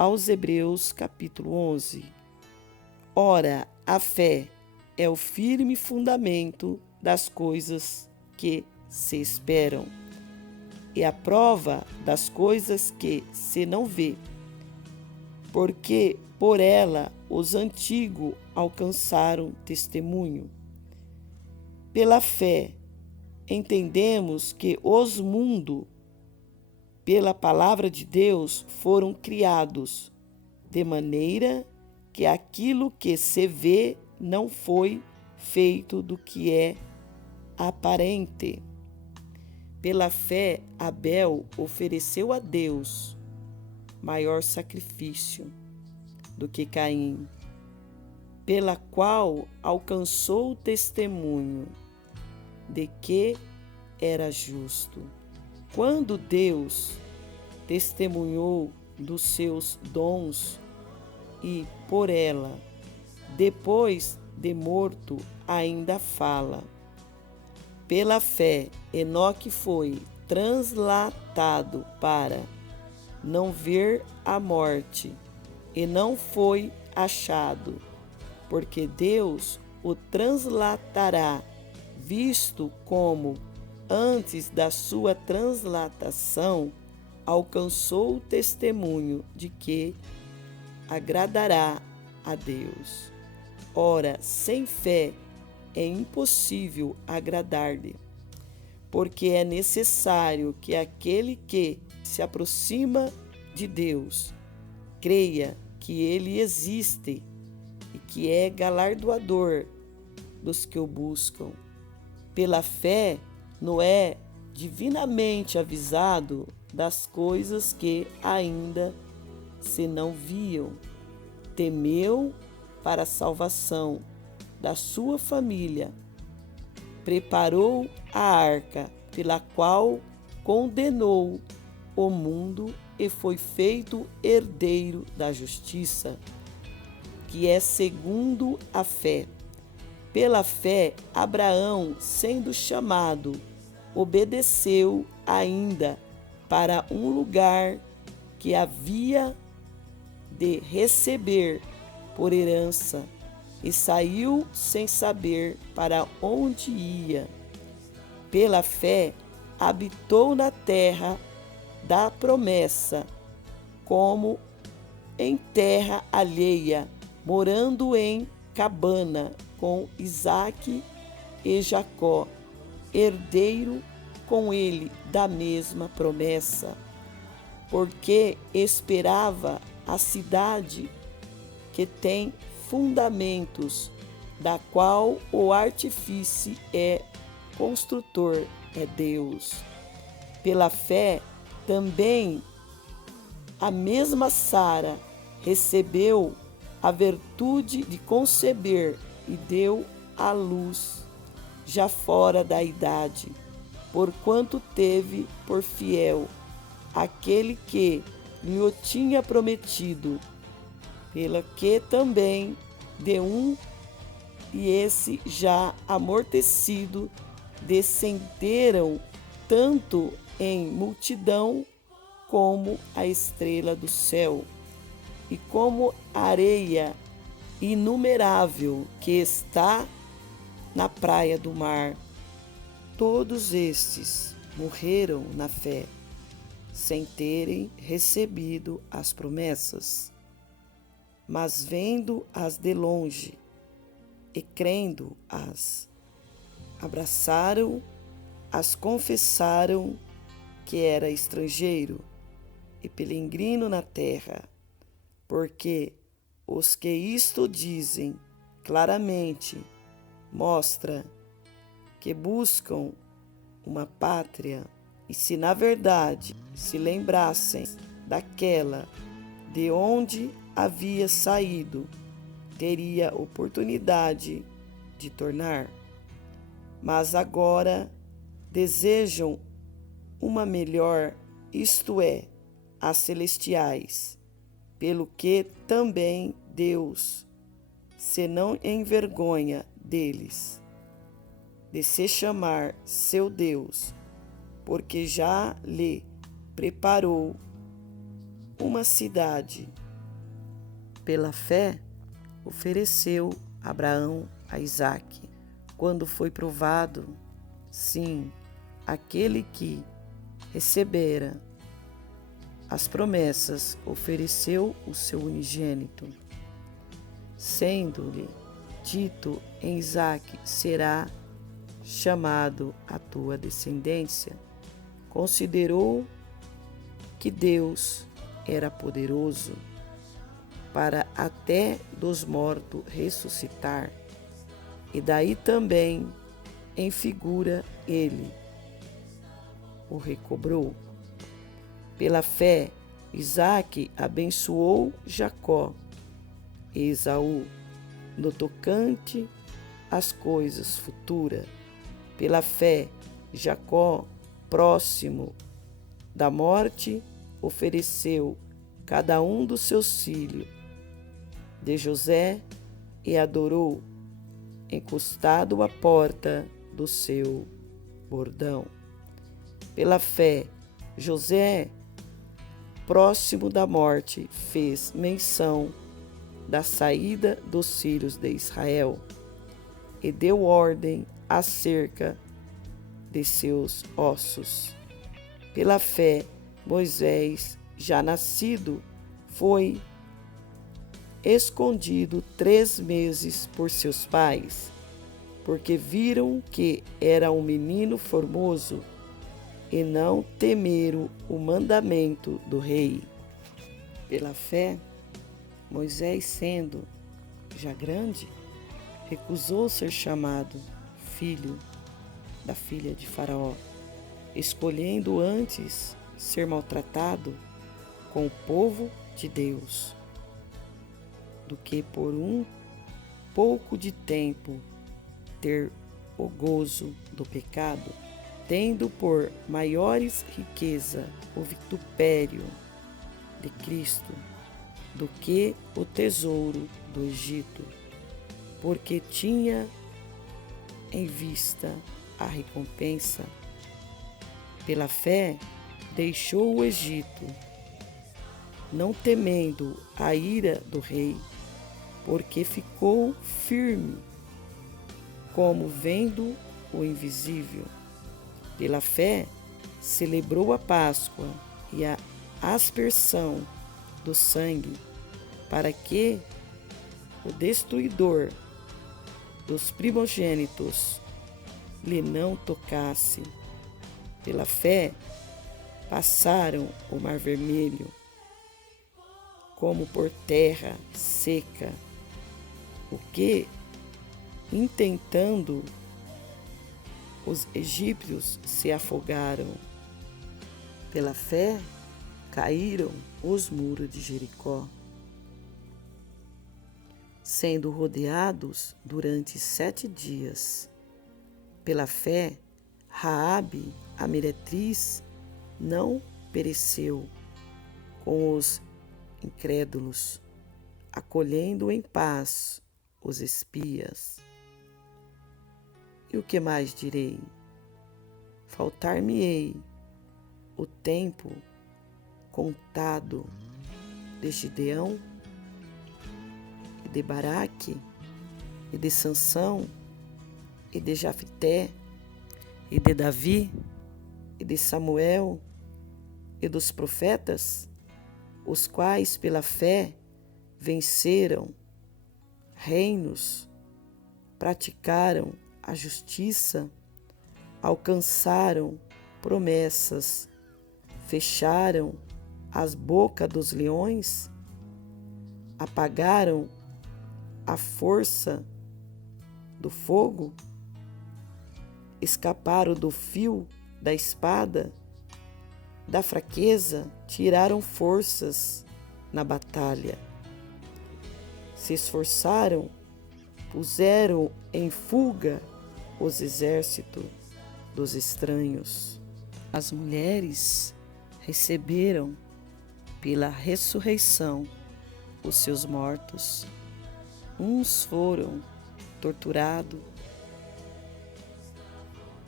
aos Hebreus, capítulo 11. Ora, a fé é o firme fundamento das coisas que se esperam e a prova das coisas que se não vê, porque por ela os antigos alcançaram testemunho. Pela fé, entendemos que os mundos, pela palavra de Deus, foram criados, de maneira que aquilo que se vê não foi feito do que é aparente. Pela fé, Abel ofereceu a Deus maior sacrifício do que Caim, pela qual alcançou o testemunho de que era justo. Quando Deus testemunhou dos seus dons e por ela, depois de morto, ainda fala. Pela fé, Enoque foi translatado para não ver a morte e não foi achado, porque Deus o translatará, visto como antes da sua translatação alcançou o testemunho de que agradará a Deus. Ora, sem fé é impossível agradar-lhe, porque é necessário que aquele que se aproxima de Deus creia que ele existe e que é galardoador dos que o buscam. Pela fé, Noé, divinamente avisado das coisas que ainda se não viam, temeu para a salvação da sua família, preparou a arca, pela qual condenou o mundo e foi feito herdeiro da justiça, que é segundo a fé. Pela fé, Abraão, sendo chamado, obedeceu ainda para um lugar que havia de receber por herança, e saiu sem saber para onde ia. Pela fé, habitou na terra da promessa, como em terra alheia, morando em cabana com Isaque e Jacó, herdeiro com ele da mesma promessa, porque esperava a cidade que tem fundamentos, da qual o artífice é construtor, é Deus. Pela fé, também a mesma Sara recebeu a virtude de conceber e deu à luz, já fora da idade, porquanto teve por fiel aquele que lhe o tinha prometido, pela que também de um e esse já amortecido descenderam tanto em multidão como a estrela do céu, e como a areia inumerável que está na praia do mar. Todos estes morreram na fé, sem terem recebido as promessas, mas vendo-as de longe e crendo-as, abraçaram, as confessaram que era estrangeiro e peregrino na terra, porque os que isto dizem claramente mostra que buscam uma pátria, e se na verdade se lembrassem daquela de onde havia saído, teria oportunidade de tornar. Mas agora desejam uma melhor, isto é, as celestiais, pelo que também Deus se não envergonha deles, de se chamar seu Deus, porque já lhe preparou uma cidade. Pela fé, ofereceu Abraão a Isaque. Quando foi provado, sim, aquele que recebera as promessas ofereceu o seu unigênito, sendo-lhe dito: em Isaque será chamado a tua descendência. Considerou que Deus era poderoso para até dos mortos ressuscitar, e daí também em figura ele o recobrou. Pela fé, Isaque abençoou Jacó e Esaú no tocante às coisas futuras. Pela fé, Jacó, próximo da morte, ofereceu cada um dos seus filhos de José e adorou, encostado à porta do seu bordão. Pela fé, José, próximo da morte, fez menção da saída dos filhos de Israel e deu ordem acerca de seus ossos. Pela fé, Moisés, já nascido, foi escondido 3 meses por seus pais, porque viram que era um menino formoso e não temeram o mandamento do rei. Pela fé, Moisés, sendo já grande, recusou ser chamado filho da filha de Faraó, escolhendo antes ser maltratado com o povo de Deus, do que por um pouco de tempo ter o gozo do pecado, tendo por maiores riqueza o vitupério de Cristo do que o tesouro do Egito, porque tinha em vista a recompensa. Pela fé, deixou o Egito, não temendo a ira do rei, porque ficou firme, como vendo o invisível. Pela fé, celebrou a Páscoa e a aspersão do sangue, para que o destruidor dos primogênitos lhe não tocasse. Pela fé, passaram o Mar Vermelho como por terra seca, o que, intentando, os egípcios se afogaram. Pela fé, caíram os muros de Jericó, sendo rodeados durante 7 dias. Pela fé, Raabe, a meretriz, não pereceu com os incrédulos, acolhendo em paz os espias. E o que mais direi? Faltar-me-ei o tempo contado de Gideão e de Baraque e de Sansão e de Jafté e de Davi e de Samuel e dos profetas, os quais pela fé venceram reinos, praticaram a justiça, alcançaram promessas, fecharam as bocas dos leões, apagaram a força do fogo, escaparam do fio da espada, da fraqueza tiraram forças na batalha, se esforçaram, puseram em fuga os exércitos dos estranhos. As mulheres receberam pela ressurreição os seus mortos. Uns foram torturados,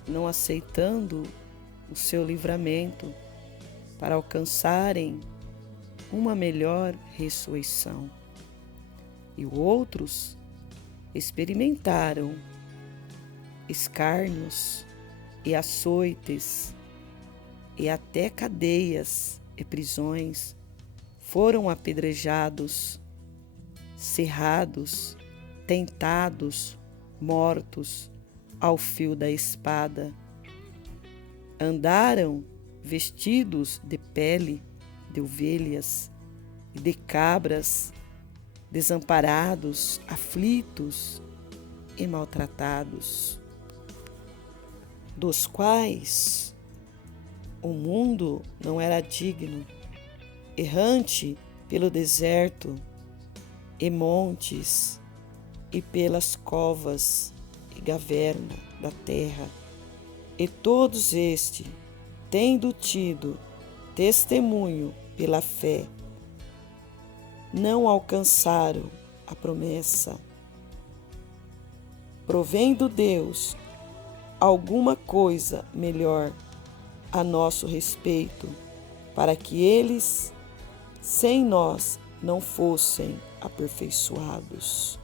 não aceitando o seu livramento para alcançarem uma melhor ressurreição. e outros experimentaram escárnios e açoites e até cadeias e prisões, foram apedrejados, cerrados, tentados, mortos ao fio da espada. Andaram vestidos de pele de ovelhas e de cabras, desamparados, aflitos e maltratados, dos quais o mundo não era digno, errante pelo deserto e montes e pelas covas e caverna da terra. E todos estes, tendo tido testemunho pela fé, não alcançaram a promessa, provendo Deus alguma coisa melhor a nosso respeito, para que eles, sem nós, não fossem aperfeiçoados.